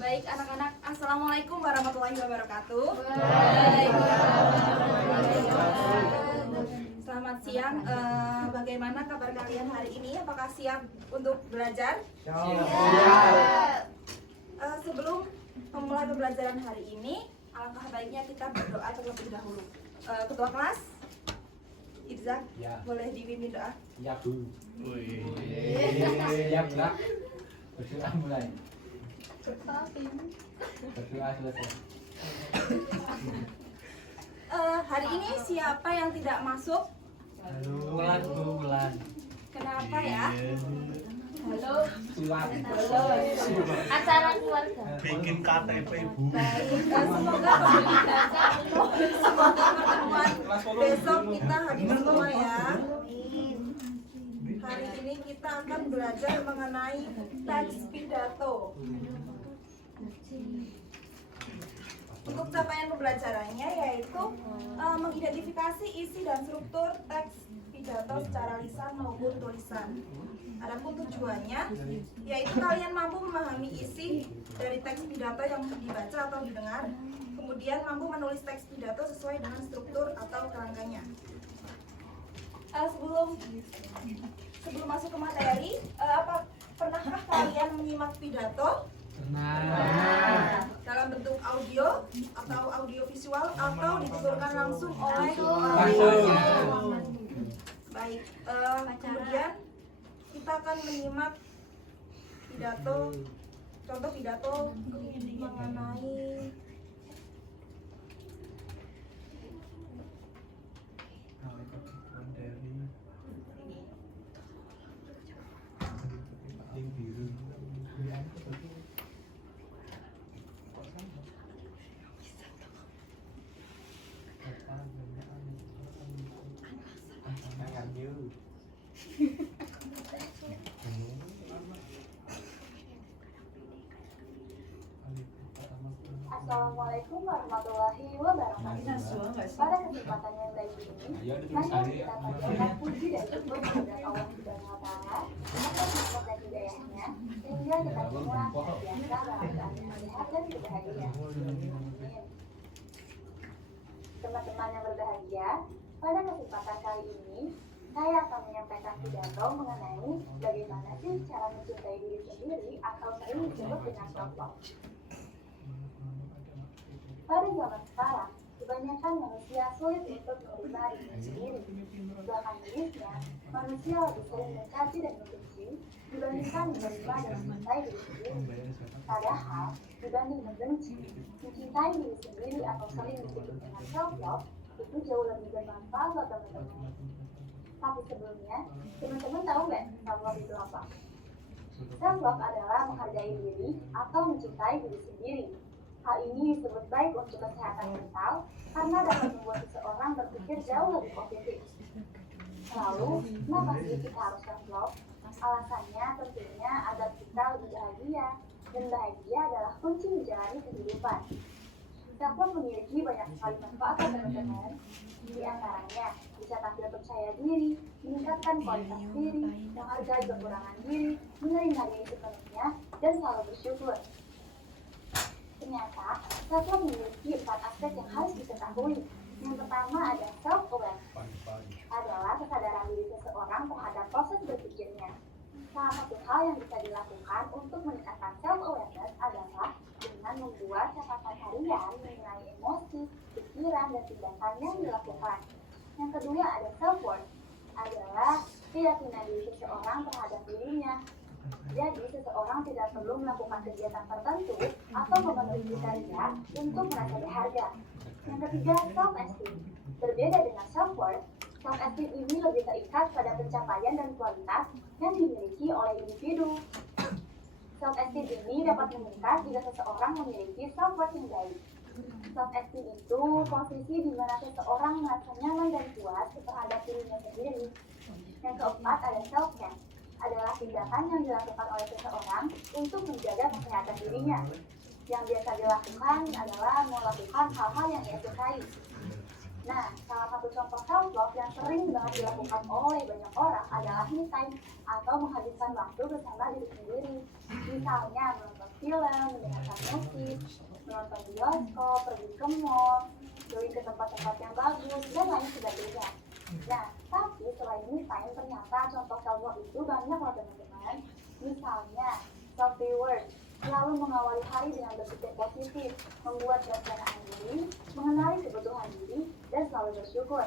Baik anak-anak, assalamualaikum warahmatullahi wabarakatuh. Selamat siang. Bagaimana kabar kalian hari ini? Apakah siap untuk belajar? Siap. Sebelum memulai pembelajaran hari ini, alangkah baiknya kita berdoa terlebih dahulu. Ketua kelas, Izzak, ya. Boleh dipimpin doa? Ya Bu. Ya Bu. Berdoa mulai. Berdoa selesai. Hari ini siapa yang tidak masuk? Bulan Bu, bulan. Kenapa ya? Halo. Bulan. Acara keluarga. Bikin KTP Bu. Semoga pertemuan besok kita hadir semua ya. Hari ini kita akan belajar mengenai teks pidato. Untuk capaian pembelajarannya yaitu mengidentifikasi isi dan struktur teks pidato secara lisan maupun tulisan. Adapun tujuannya yaitu kalian mampu memahami isi dari teks pidato yang dibaca atau didengar, kemudian mampu menulis teks pidato sesuai dengan struktur atau kerangkanya. Sebelum masuk ke materi, pernahkah kalian menyimak pidato? Pernah. Dalam bentuk audio atau audio visual atau dituturkan langsung oleh orang Langsung. tua? Baik, kemudian kita akan menyimak pidato, contoh pidato mengenai Assalamualaikum warahmatullahi wabarakatuh. Pada kesempatan yang baik ini, mari kita panjatkan puji dan syukur kepada Allah Subhanahu wa Ta'ala atas nikmat dan hidayahnya sehingga kita semua senantiasa dalam keadaan sehat dan berbahagia. Teman-teman yang berbahagia, pada kesempatan kali ini saya akan menyampaikan pidato mengenai bagaimana sih cara mencintai diri sendiri atau sering disebut dengan self-love. Pada zaman sekarang, kebanyakan manusia sulit untuk menerima diri sendiri. Bahkan jenisnya, manusia lebih sering mencaci dan membenci dibandingkan menerima dan mencintai diri sendiri. Padahal, dibanding membenci, mencintai diri sendiri atau sering disebut dengan self-love itu jauh lebih bermanfaat buat teman-teman. Tapi sebelumnya, teman-teman tahu nggak self-love itu apa? Self-love adalah menghargai diri atau mencintai diri sendiri. Hal ini disebut baik untuk kesehatan mental karena dapat membuat seseorang berpikir jauh lebih positif. Lalu, kenapa sih kita harus self-love? Alasannya tentunya agar kita lebih bahagia, dan bahagia adalah kunci menjalani kehidupan. Self-love memiliki banyak sekali manfaat teman-teman. Di antaranya, bisa tampil percaya diri, meningkatkan kualitas diri, menghargai kekurangan diri, menerima diri sepenuhnya, dan selalu bersyukur. Ternyata, self-love memiliki 4 aspek yang harus diketahui. Yang pertama ada self-aware, adalah kesadaran diri seseorang terhadap proses berpikirnya. Salah satu hal yang bisa dilakukan untuk meningkatkan self-awareness adalah dengan membuat catatan harian mengenai emosi, pikiran, dan tindakan yang dilakukan. Yang kedua ada self-worth, adalah keyakinan diri seseorang terhadap dirinya. Jadi, seseorang tidak perlu melakukan kegiatan tertentu atau memenuhi kriteria untuk merasa berharga. Yang ketiga, self-esteem. Berbeda dengan self-worth, self-esteem ini lebih terikat pada pencapaian dan kualitas yang dimiliki oleh individu. Self-esteem ini dapat meningkat jika seseorang memiliki self-worth yang baik. Self-esteem itu posisi di mana seseorang merasa nyaman dan puas terhadap dirinya sendiri. Yang keempat ada self-care, adalah tindakan yang dilakukan oleh seseorang untuk menjaga kesehatan dirinya. Yang biasa dilakukan adalah melakukan hal-hal yang ia sukai. Nah, salah satu contoh self love yang sering banget dilakukan oleh banyak orang adalah me time atau menghabiskan waktu bersama diri sendiri. Misalnya menonton film, mendengarkan musik, menonton bioskop, pergi ke mall, join ke tempat-tempat yang bagus, dan lain sebagainya. Nah, tapi selain me time, ternyata contoh self love itu banyak loh teman-teman. Misalnya, self reward, selalu mengawali hari dengan berpikir positif, membuat perencanaan diri, mengenali kebutuhan diri, dan selalu bersyukur.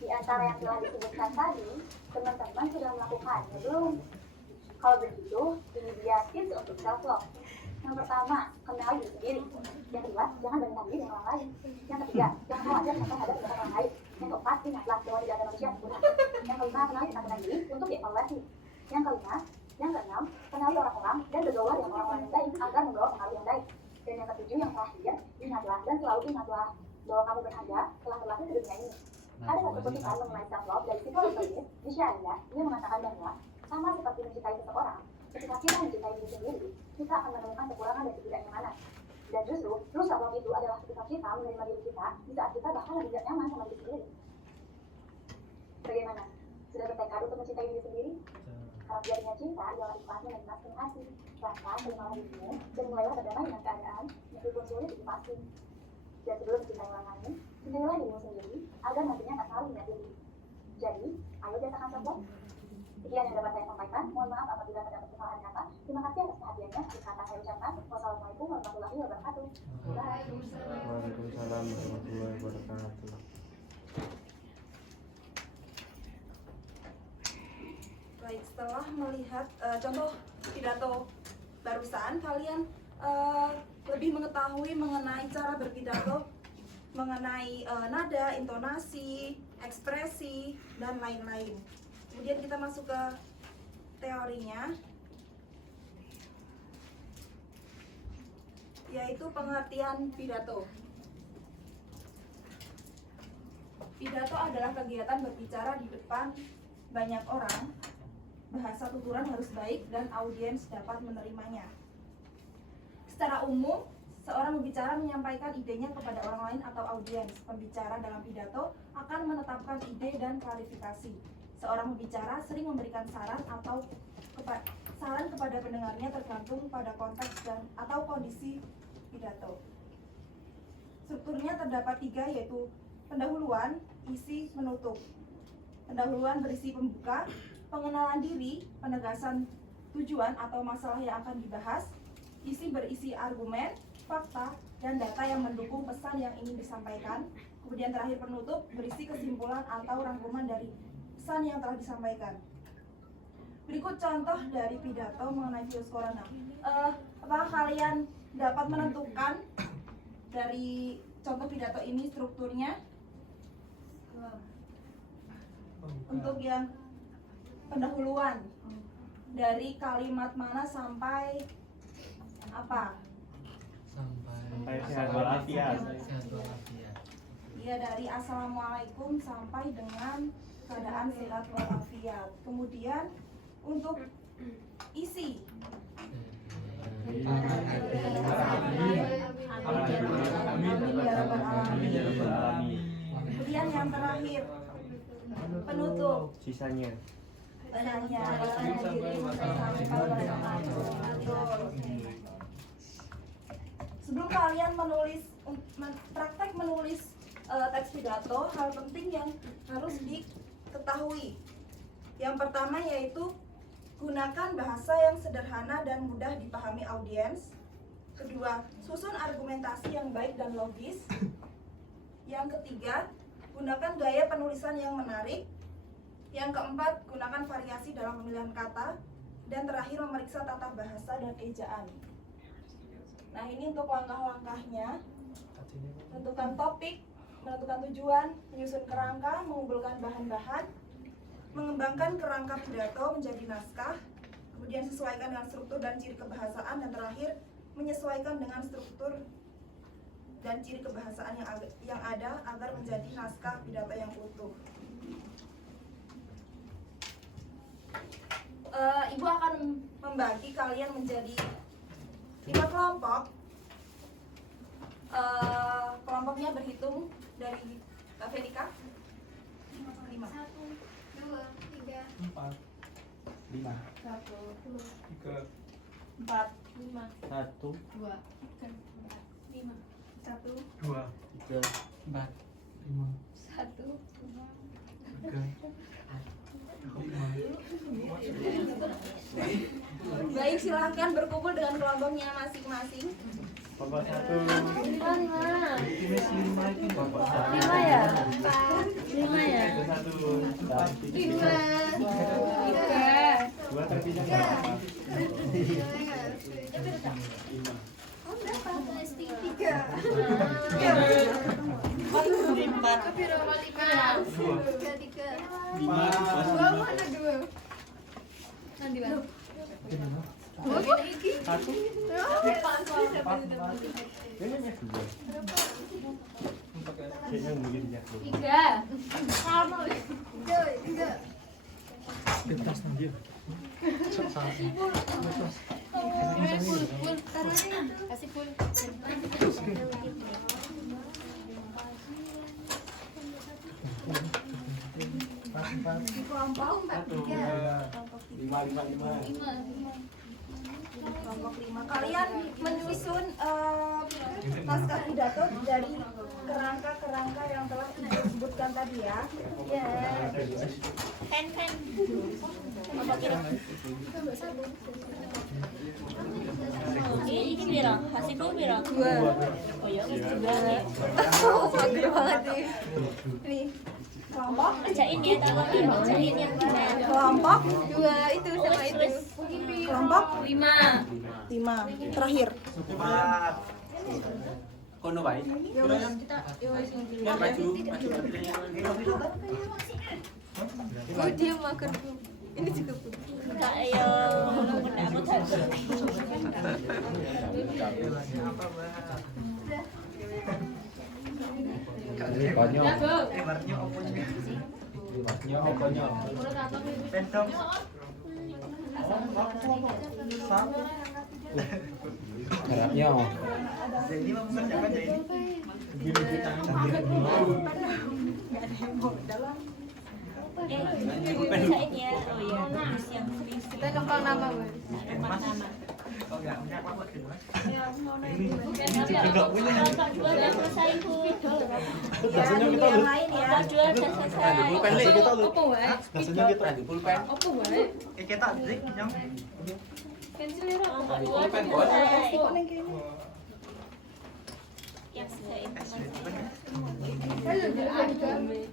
Di antara yang telah disebutkan tadi, teman-teman sudah melakukannya belum? Kalau begitu, ini dia tips untuk self love. Yang pertama, kenali diri sendiri. Yang kedua, jangan bandingkan diri dengan orang lain. Yang ketiga, jangan khawatir sampai ada pendapat orang lain. Yang keempat, ingatlah bahwa tidak ada manusia yang sempurna. Yang kelima, kenali tentang diri untuk dievaluasi. Yang kelima, yang keenam, kenali orang-orang dan bergaul dengan orang-orang yang baik agar membawa pengaruh yang baik. Dan yang ketujuh, yang terakhir, ingatlah dan selalu ingatlah bahwa kamu berharga telah berlaku di dunia ini. Ada satu kutipan mengenai self love dari psikolog klinis di Syariah yang mengatakan bahwa sama seperti mencintai seseorang, ketika kita mencintai diri sendiri, kita akan menemukan kekurangan dan ketidaknyamanan. Dan justru, true self love itu adalah ketika kita menerima diri kita di saat kita bahkan lebih tidak nyaman sama diri sendiri. Bagaimana? Sudah bertekad untuk mencintai diri sendiri? Harap jadinya cinta ialah ikhlas menerima penuh hati, rasa terimalah dirimu, dan mulailah berdamai dengan keadaan, meskipun sulit itu pasti. Dan sebelum mencintai orang lain, cintailah dirimu sendiri, agar nantinya tak saling menyakiti. Jadi, ayo biasakan self love. Sekian yang dapat saya sampaikan. Mohon maaf apabila terdapat kesalahan kata. Terima kasih atas perhatiannya. Akhir kata saya ucapkan, wassalamualaikum warahmatullahi wabarakatuh. Bye. Waalaikumsalam warahmatullahi wabarakatuh. Baik, setelah melihat contoh pidato barusan, kalian lebih mengetahui mengenai cara berpidato, mengenai nada, intonasi, ekspresi, dan lain-lain. Kemudian kita masuk ke teorinya, yaitu pengertian pidato. Pidato adalah kegiatan berbicara di depan banyak orang. Bahasa tuturan harus baik dan audiens dapat menerimanya. Secara umum, seorang pembicara menyampaikan idenya kepada orang lain atau audiens. Pembicara dalam pidato akan menetapkan ide dan klarifikasi. Seorang pembicara sering memberikan saran atau saran kepada pendengarnya tergantung pada konteks dan atau kondisi pidato. Strukturnya terdapat 3, yaitu pendahuluan, isi, penutup. Pendahuluan berisi pembuka, pengenalan diri, penegasan tujuan atau masalah yang akan dibahas. Isi berisi argumen, fakta, dan data yang mendukung pesan yang ingin disampaikan. Kemudian terakhir penutup berisi kesimpulan atau rangkuman dari pesan yang telah disampaikan. Berikut contoh dari pidato mengenai virus corona. Apakah kalian dapat menentukan dari contoh pidato ini strukturnya? Untuk yang pendahuluan, dari kalimat mana sampai apa? Sampai sehat walafiat. Ya, dari assalamualaikum sampai dengan keadaan sehat walafiat. Kemudian untuk isi, kemudian yang terakhir penutup, Sisanya. Sebelum kalian praktek menulis teks pidato, hal penting yang harus diketahui. Yang pertama yaitu gunakan bahasa yang sederhana dan mudah dipahami audiens. Kedua, susun argumentasi yang baik dan logis. Yang ketiga, gunakan gaya penulisan yang menarik. Yang keempat, gunakan variasi dalam pemilihan kata. Dan terakhir, memeriksa tata bahasa dan ejaan. Nah, ini untuk langkah-langkahnya. Tentukan topik, menentukan tujuan, menyusun kerangka, mengumpulkan bahan-bahan, mengembangkan kerangka pidato menjadi naskah, kemudian sesuaikan dengan struktur dan ciri kebahasaan, dan terakhir menyesuaikan dengan struktur dan ciri kebahasaan yang ada agar menjadi naskah pidato yang utuh. Ibu akan membagi kalian menjadi 5 kelompok. Kelompoknya berhitung dari Kak Venika? 5. 4 5 3 4. 1 2 3 4 5 Baik, silahkan berkumpul dengan kelompoknya masing-masing. Bapak 1 5 ya? 2 terpisah berapa? Di kelompok 5. Kalian menyusun naskah pidato dari kerangka-kerangka yang telah disebutkan tadi ya. Ini piro? Hasilku piro? 2. Oh ya, wis Gede banget nih. Nih, kelompok bacain ya, tahu piro? Bacain yang kelompok 2 itu sama itu. kelompok 5. 5. Terakhir. kono baik Oh, dia makan. Ini juga putih. Kak, ayo. Aku takut. konyol harapnya Bacain ya. Oh iya, terus yang serius. Kita kembang nama, Bu. Kembang nama. Yang lain ya.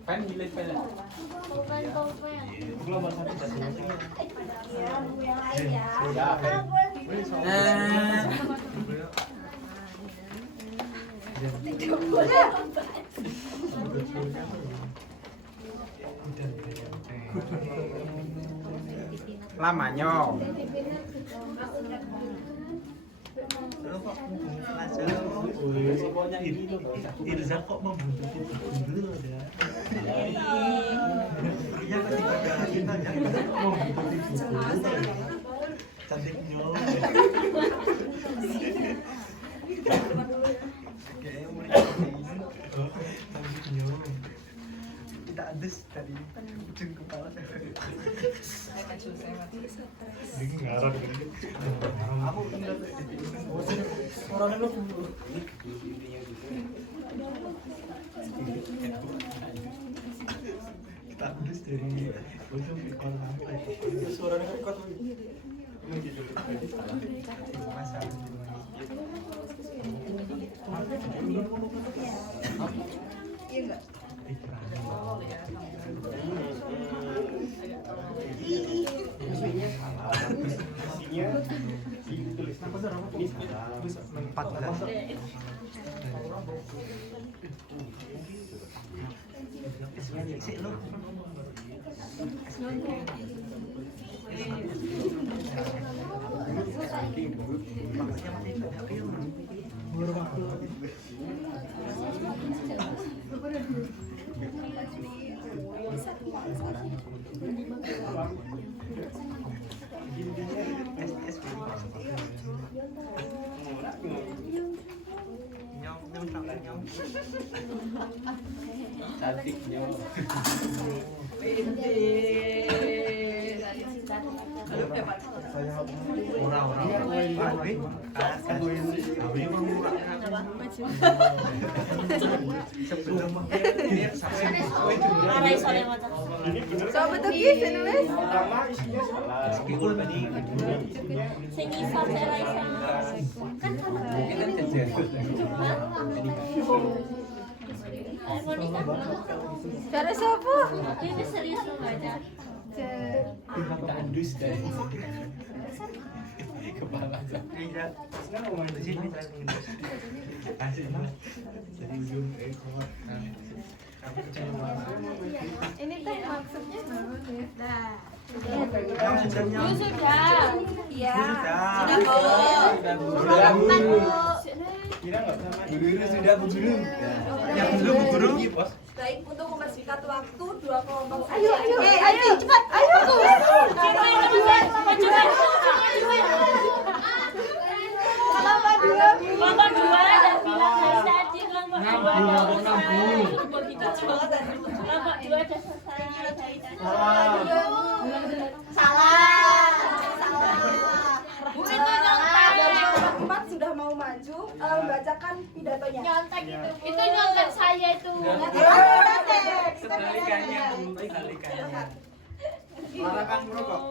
pen milih pen Ya, nunggu yang lain ya. lamanya Irza kok membuntuti dulu ya. Iya pasti kita jangan membuntuti dulu. Cantiknya. Cantiknya. Tidak adus dari ujung kepala. Ini ngarang gitu. Aku orangnya lu kita adus dari ujung kepala sampai suaranya kan kuat. Iya enggak? Cantiknya. Coba tuh gini nulis. Pertama isinya salah. Sing isor saya Raisa. Kan sama Kita jajan. Monica. Cara siapa? Ini serius lo baca. Kita andus dari kepala. Sekarang ngomongin di sini saya pengen. Jadi ujung ekor. Aku kecewa. Ini teh maksudnya naon ya? Nah. Yang sebenarnya. Sudah. Iya. Sudah. Sudah, Bu. Kira nggak sama. Guru sudah, Bu Guru. Yang belum Bu Guru. Baik, untuk mempersingkat waktu, dua kelompok saja. Ayo cepat. Ayo tuh. Kelompok dua. Kelompok 2 dan bilang dari tadi kelompok 2 udah selesai. Kelompok 2 udah selesai dari tadi. Salah. Bu, itu nyontek. Dari kelompok 4 sudah mau maju, bacakan pidatonya. Nyontek itu. Itu nyontek saya itu. Kebalikannya, Bu. Kebalikannya. Larangan merokok.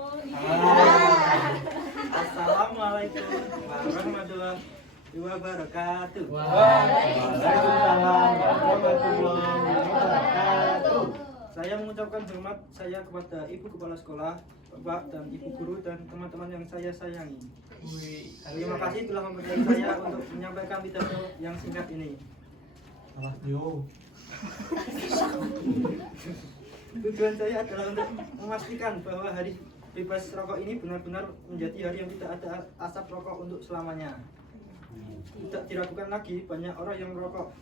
Assalamualaikum warahmatullahi wabarakatuh. Waalaikumsalam warahmatullahi wabarakatuh. Saya mengucapkan hormat saya kepada Ibu Kepala Sekolah, Bapak dan Ibu Guru dan teman-teman yang saya sayangi. Terima kasih telah mempercayai saya untuk menyampaikan pidato yang singkat ini. Tujuan saya adalah untuk memastikan bahwa hari bebas rokok ini benar-benar menjadi hari yang tidak ada asap rokok untuk selamanya. Tidak diragukan lagi, banyak orang yang merokok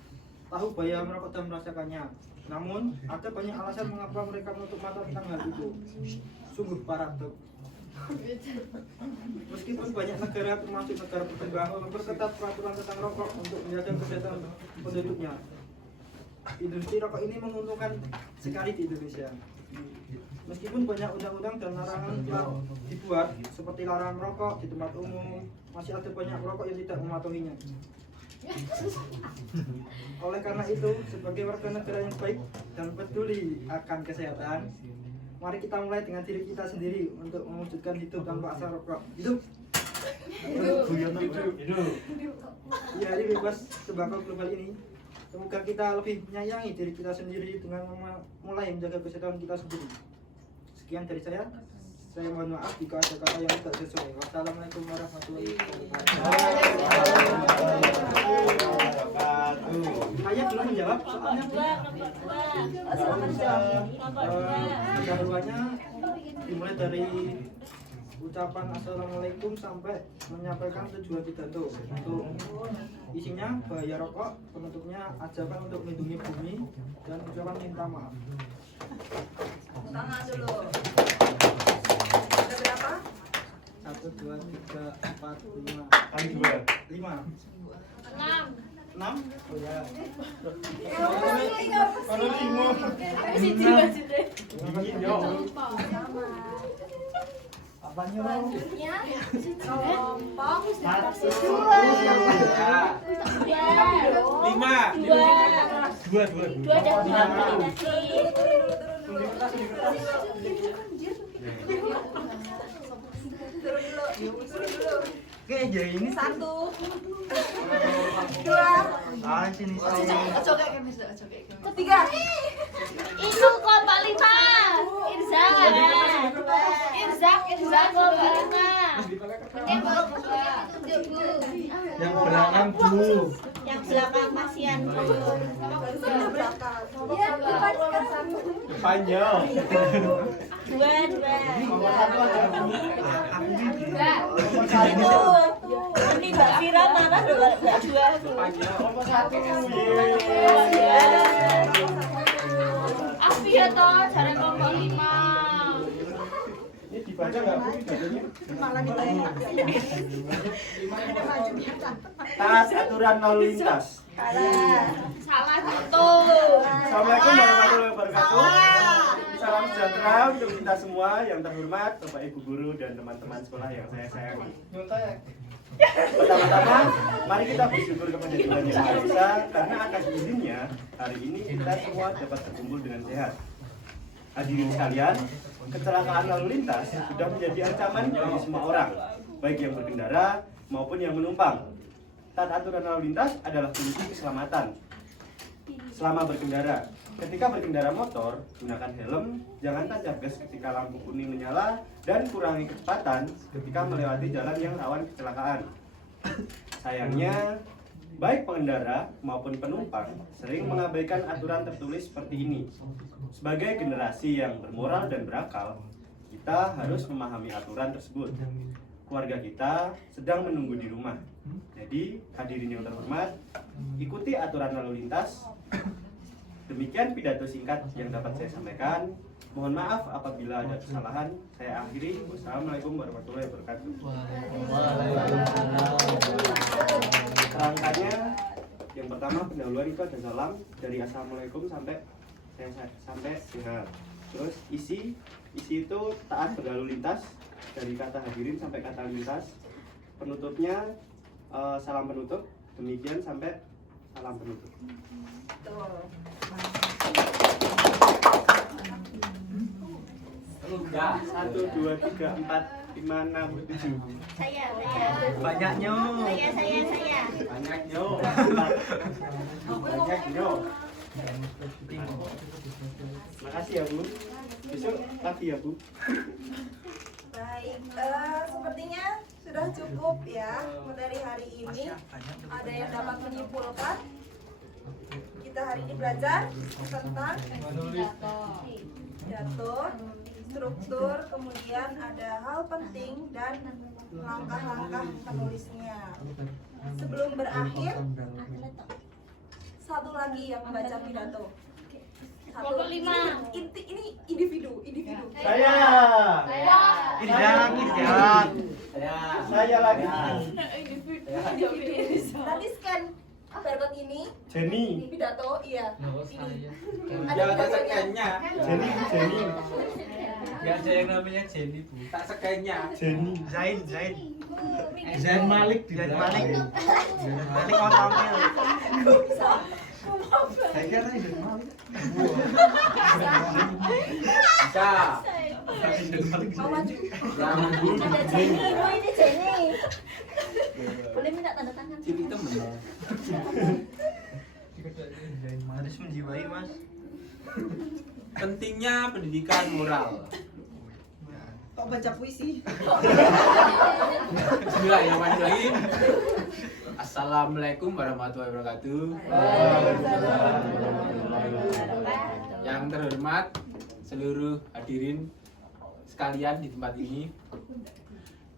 tahu bahaya merokok dan merasakannya. Namun, ada banyak alasan mengapa mereka menutup mata tentang hal itu. Sungguh paradoks. Meskipun banyak negara termasuk negara berkembang memperketat peraturan tentang rokok untuk menjaga kesehatan penduduknya, industri rokok ini menguntungkan sekali di Indonesia. Meskipun banyak undang-undang dan larangan telah dibuat, seperti larangan merokok di tempat umum, masih ada banyak perokok yang tidak mematuhinya. Oleh karena itu, sebagai warga negara yang baik dan peduli akan kesehatan, mari kita mulai dengan diri kita sendiri untuk mewujudkan hidup tanpa asap rokok. Hidup! Di hari bebas tembakau global ini, semoga kita lebih menyayangi diri kita sendiri dengan mulai menjaga kesehatan kita sendiri. Sekian dari saya. Saya mohon maaf jika ada kata yang tidak sesuai. Wassalamualaikum warahmatullahi wabarakatuh. Saya belum menjawab soalnya. Pendahuluannya dimulai dari ucapan assalamualaikum sampai menyampaikan tujuan pidato. Untuk isinya bahaya rokok, penutupnya ajakan untuk melindungi bumi, dan ucapan minta maaf. Tangan dulu. Ada berapa? 1, 2, 3, 4, 5. Kali 2. 5. 6. 6? Oh ya. Kalau 5. Dingin yo. Apanya? Kelompok 1. 2 udah bilang tadi. turun dulu. Oke, jadi ini 1, 2, sini saya. 3. Itu kelompok 5. Irzak kelompok 5. Yang belakang Bu. Yang belakang Masian. Panjang. 2. Itu. Ini Mbak Vira mana Mbak 2. Afi ya toh, cari kelompok 5. dibaca nggak Bu pidatonya? Malah ditanya. Taat aturan lalu lintas. Salah betul. Assalamualaikum warahmatullahi wabarakatuh. Salam sejahtera untuk kita semua yang terhormat, Bapak Ibu guru dan teman-teman sekolah yang saya sayangi. Pertama-tama, mari kita bersyukur kepada Tuhan Yang Maha Esa karena atas izinnya hari ini kita semua dapat berkumpul dengan sehat. Hadirin sekalian, kecelakaan lalu lintas sudah menjadi ancaman bagi semua orang, baik yang berkendara maupun yang menumpang. Taat aturan lalu lintas adalah kunci keselamatan selama berkendara. Ketika berkendara motor, gunakan helm, jangan tancap gas ketika lampu kuning menyala, dan kurangi kecepatan ketika melewati jalan yang rawan kecelakaan. Sayangnya, baik pengendara maupun penumpang sering mengabaikan aturan tertulis seperti ini. Sebagai generasi yang bermoral dan berakal, kita harus memahami aturan tersebut. Keluarga kita sedang menunggu di rumah. Jadi, hadirin yang terhormat, ikuti aturan lalu lintas. Demikian pidato singkat yang dapat saya sampaikan. Mohon maaf apabila ada kesalahan. Saya akhiri. Wassalamualaikum warahmatullahi wabarakatuh. Rangkanya yang pertama pendahuluan itu ada salam dari assalamualaikum sampai sehat. Terus isi itu taat berlalu lintas dari kata hadirin sampai kata lintas. Penutupnya salam penutup. Demikian sampai salam penutup. Tuh. 1, 2, 3, 4, 5, 6, 7. Saya. Banyaknya. Saya. Banyaknya. Banyaknya. Makasih ya Bu. Besok lagi ya Bu. Baik, sepertinya sudah cukup ya materi hari ini. Ada yang dapat menyimpulkan? Kita hari ini belajar tentang pidato, struktur, kemudian ada hal penting dan langkah-langkah penulisnya. Sebelum berakhir, satu lagi yang membaca pidato. Satu, ini individu. Saya. Saya lagi. Nanti scan barcode ini. Jenny. Pidato, iya. Ini. Ya tak sekennya. Jenny. Gak ada yang namanya Jenny Bu. Tak sekennya. Jenny. Zain Malik. Malik Otamil. Saya kira ini dari Malik. Bisa. Mau maju. Ada Jenny, ini Jenny. Boleh minta tanda tangan? Jenny temen. Harus menjiwai Mas. Pentingnya pendidikan moral. Kok baca puisi? Bismillahirrahmanirrahim. Assalamualaikum warahmatullahi wabarakatuh. Yang terhormat seluruh hadirin sekalian di tempat ini.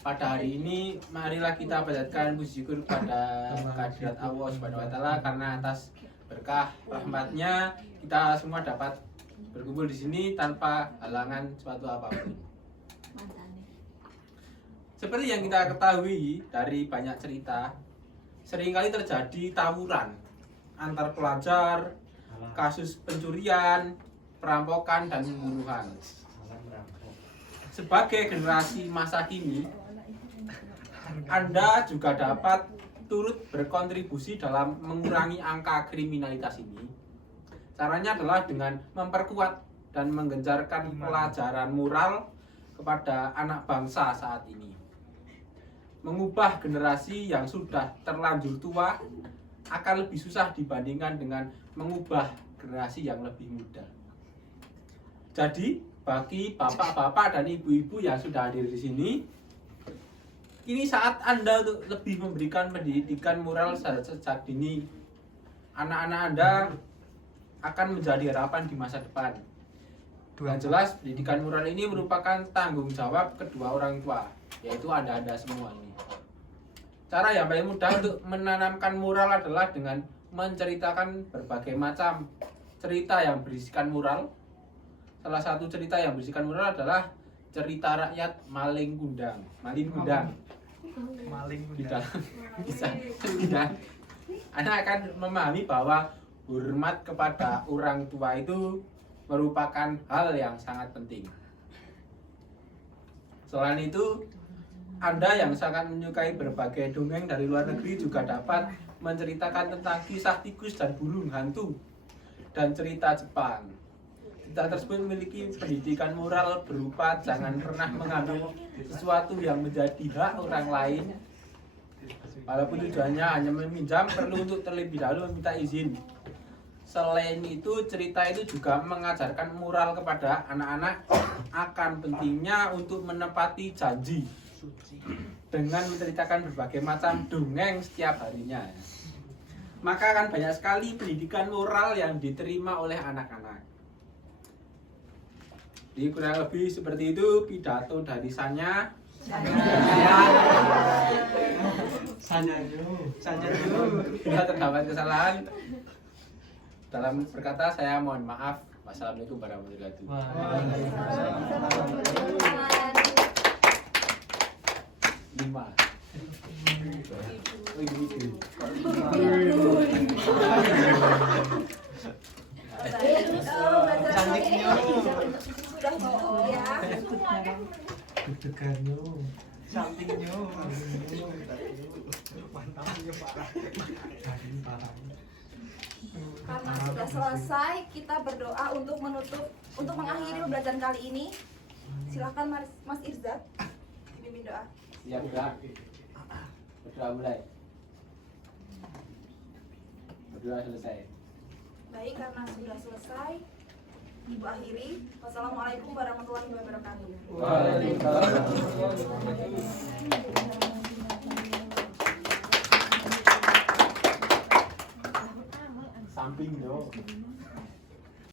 Pada hari ini marilah kita panjatkan puji syukur kepada kehadirat Allah Subhanahu wa taala karena atas berkah rahmatnya kita semua dapat berkumpul di sini tanpa halangan suatu apapun. Seperti yang kita ketahui dari banyak cerita, seringkali terjadi tawuran antar pelajar, kasus pencurian, perampokan, dan pembunuhan. Sebagai generasi masa kini, Anda juga dapat turut berkontribusi dalam mengurangi angka kriminalitas ini. Caranya adalah dengan memperkuat dan menggencarkan pelajaran moral kepada anak bangsa saat ini. Mengubah generasi yang sudah terlanjur tua akan lebih susah dibandingkan dengan mengubah generasi yang lebih muda. Jadi, bagi bapak-bapak dan ibu-ibu yang sudah hadir di sini, ini saat Anda untuk lebih memberikan pendidikan moral sejak dini. Anak-anak Anda akan menjadi harapan di masa depan. Yang jelas, pendidikan moral ini merupakan tanggung jawab kedua orang tua, yaitu Anda semua ini. Cara yang paling mudah untuk menanamkan moral adalah dengan menceritakan berbagai macam cerita yang berisikan moral. Salah satu cerita yang berisikan moral adalah cerita rakyat Malin Kundang di dalam kisah Kundang, anak akan memahami bahwa hormat kepada orang tua itu merupakan hal yang sangat penting. Selain itu, Anda yang sangat menyukai berbagai dongeng dari luar negeri juga dapat menceritakan tentang kisah tikus dan burung hantu dan cerita Jepang. Cerita tersebut memiliki pendidikan moral berupa jangan pernah mengambil sesuatu yang menjadi hak orang lain. Walaupun tujuannya hanya meminjam, perlu untuk terlebih dahulu meminta izin. Selain itu, cerita itu juga mengajarkan moral kepada anak-anak akan pentingnya untuk menepati janji dengan menceritakan berbagai macam dongeng setiap harinya. Maka akan banyak sekali pendidikan moral yang diterima oleh anak-anak. Jadi kurang lebih seperti itu pidato dari Sanya. Bila terdapat kesalahan dalam berkata, saya mohon maaf. Wassalamualaikum warahmatullahi wabarakatuh. 5. Cantiknya sudah cukup ya. Deg-degannya. Cantiknya. Karena sudah selesai, kita berdoa untuk mengakhiri pembelajaran kali ini. Silakan Mas Irzat dipimpin doa. Siap doa. Berdoa mulai. Berdoa selesai. Baik, karena sudah selesai, Ibu akhiri. Wassalamualaikum warahmatullahi wabarakatuh. Samping dong.